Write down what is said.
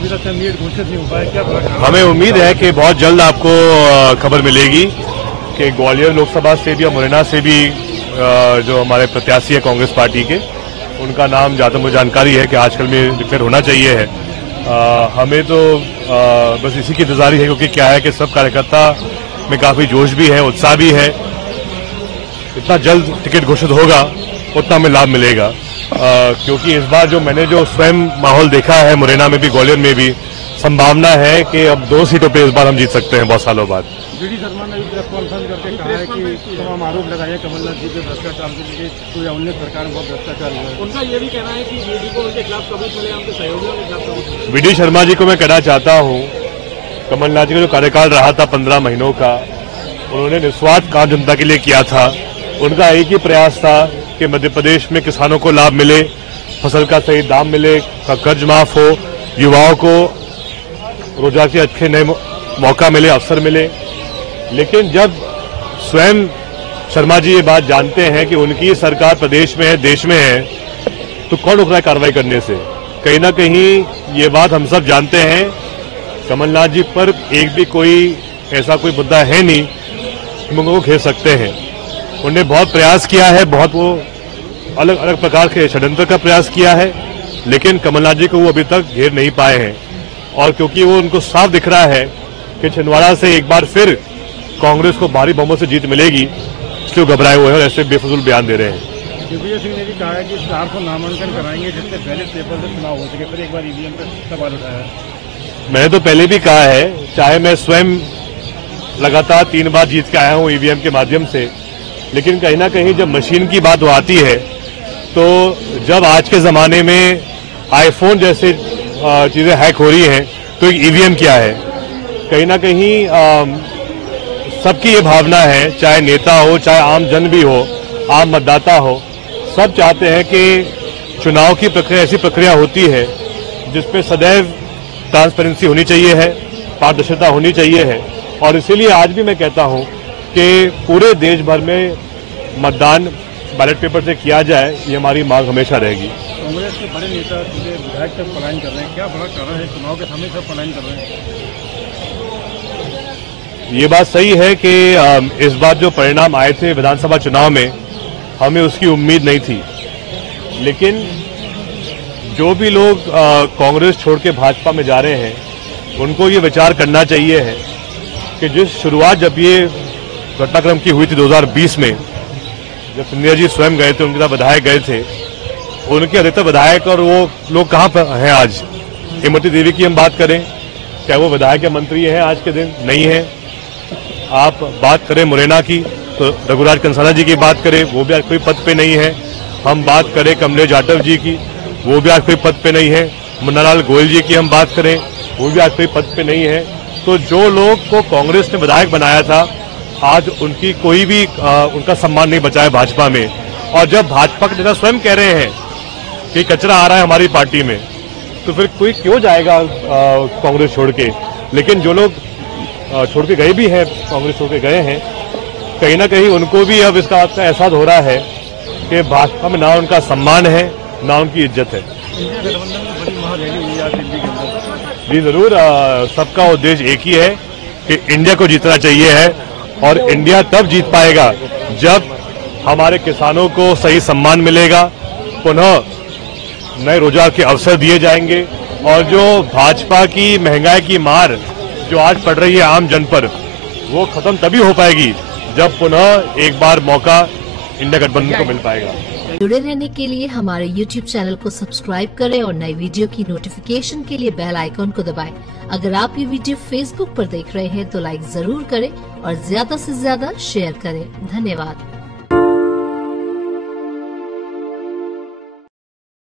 अभी तक कैंडिडेट घोषित नहीं हुआ है, क्या हमें उम्मीद है कि बहुत जल्द आपको खबर मिलेगी कि ग्वालियर लोकसभा से भी और मुरैना से भी जो हमारे प्रत्याशी है कांग्रेस पार्टी के, उनका नाम जहाँ तक मुझे जानकारी है कि आजकल में डिक्लेयर होना चाहिए है। हमें तो बस इसी की इंतजारी है, क्योंकि क्या है कि सब कार्यकर्ता में काफी जोश भी है, उत्साह भी है। इतना जल्द टिकट घोषित होगा उतना हमें लाभ मिलेगा, क्योंकि इस बार जो मैंने जो स्वयं माहौल देखा है मुरैना में भी ग्वालियर में भी, संभावना है कि अब 2 सीटों पे इस बार हम जीत सकते हैं बहुत सालों बाद। वीडी शर्मा ने प्रेस कॉन्फ्रेंस करके कहा है कि तमाम आरोप लगाए कमलनाथ जी पे भ्रष्टाचार के लिए, 2019 सरकार में बहुत भ्रष्टाचार हुआ है। उनका ये भी कहना है कि वीडी को उनके खिलाफ सबूत मिले, उनके सहयोगियों के खिलाफ सबूत मिले। वीडी शर्मा जी को मैं कहना चाहता हूँ, कमलनाथ जी का जो कार्यकाल रहा था 15 महीनों का, उन्होंने निस्वार्थ काम जनता के लिए किया था। उनका एक ही प्रयास था कि मध्य प्रदेश में किसानों को लाभ मिले, फसल का सही दाम मिले, कर्ज माफ हो, युवाओं को रोजगार के अच्छे नए मौका मिले, अवसर मिले। लेकिन जब स्वयं शर्मा जी ये बात जानते हैं कि उनकी सरकार प्रदेश में है, देश में है, तो कौन रुक रहा है कार्रवाई करने से? कहीं ना कहीं ये बात हम सब जानते हैं, कमलनाथ जी पर एक भी कोई ऐसा कोई मुद्दा है नहीं कि उनको घेर सकते हैं। उन्होंने बहुत प्रयास किया है, बहुत वो अलग अलग प्रकार के षड्यंत्र का प्रयास किया है, लेकिन कमलनाथ जी को वो अभी तक घेर नहीं पाए हैं। और क्योंकि वो उनको साफ दिख रहा है कि छिंदवाड़ा से एक बार फिर कांग्रेस को भारी बहुमत से जीत मिलेगी, इसलिए घबराए हुए हैं और ऐसे बेफजूल बयान दे रहे हैं। दिग्विजय सिंह ने भी कहा है कि 400 नामांकन कराएंगे जिससे बैलेट पेपर से चुनाव हो सके, फिर एक बार ईवीएम पर सवाल उठाया। मैंने तो पहले भी कहा है, चाहे मैं स्वयं लगातार 3 बार जीत के आया हूं ईवीएम के माध्यम से, लेकिन कहीं ना कहीं जब मशीन की बात आती है, तो जब आज के जमाने में आईफोन जैसे चीजें हैक हो रही हैं, तो ईवीएम क्या है? कहीं ना कहीं सबकी ये भावना है, चाहे नेता हो, चाहे आम जन भी हो, आम मतदाता हो, सब चाहते हैं कि चुनाव की प्रक्रिया ऐसी प्रक्रिया होती है जिसपे सदैव ट्रांसपेरेंसी होनी चाहिए है, पारदर्शिता होनी चाहिए है। और इसीलिए आज भी मैं कहता हूं कि पूरे देश भर में मतदान बैलेट पेपर से किया जाए, ये हमारी मांग हमेशा रहेगी। कांग्रेस के बड़े नेता विधायक तक पलायन कर रहे हैं, क्या बड़ा कारण है चुनाव के समय सब पलायन कर रहे हैं? ये बात सही है कि इस बार जो परिणाम आए थे विधानसभा चुनाव में, हमें उसकी उम्मीद नहीं थी। लेकिन जो भी लोग कांग्रेस छोड़ के भाजपा में जा रहे हैं, उनको ये विचार करना चाहिए है कि जिस शुरुआत जब ये घटनाक्रम की हुई थी 2020 में, जब सिंधिया जी स्वयं गए थे, उनके साथ विधायक गए थे, उनके अधिकतर विधायक और वो लोग कहाँ पर हैं आज? इमरती देवी की हम बात करें, क्या वो विधायक या मंत्री है आज के दिन? नहीं है। आप बात करें मुरैना की, तो रघुराज कंसाना जी की बात करें, वो भी आज कोई पद पे नहीं है। हम बात करें कमलेश जाटव जी की, वो भी आज कोई पद पे नहीं है। मुन्नालाल गोयल जी की हम बात करें, वो भी आज कोई पद पे नहीं है। तो जो लोग को कांग्रेस ने विधायक बनाया था, आज उनकी कोई भी उनका सम्मान नहीं बचा है भाजपा में। और जब भाजपा के नेता स्वयं कह रहे हैं कि कचरा आ रहा है हमारी पार्टी में, तो फिर कोई क्यों जाएगा कांग्रेस छोड़ के? लेकिन जो लोग छोड़ के गए भी हैं, कांग्रेस छोड़ के गए हैं, कहीं ना कहीं उनको भी अब इसका एहसास हो रहा है कि भाजपा में ना उनका सम्मान है, ना उनकी इज्जत है। जी जरूर, सबका उद्देश्य एक ही है कि इंडिया को जीतना चाहिए है, और इंडिया तब जीत पाएगा जब हमारे किसानों को सही सम्मान मिलेगा, पुनः नए रोजगार के अवसर दिए जाएंगे, और जो भाजपा की महंगाई की मार जो आज पड़ रही है आम जन पर, वो खत्म तभी हो पाएगी जब पुनः एक बार मौका इंडिया गठबंधन को मिल पाएगा। जुड़े रहने के लिए हमारे YouTube चैनल को सब्सक्राइब करें और नई वीडियो की नोटिफिकेशन के लिए बेल आइकॉन को दबाएं। अगर आप ये वीडियो Facebook पर देख रहे हैं तो लाइक जरूर करें और ज्यादा से ज्यादा शेयर करें। धन्यवाद।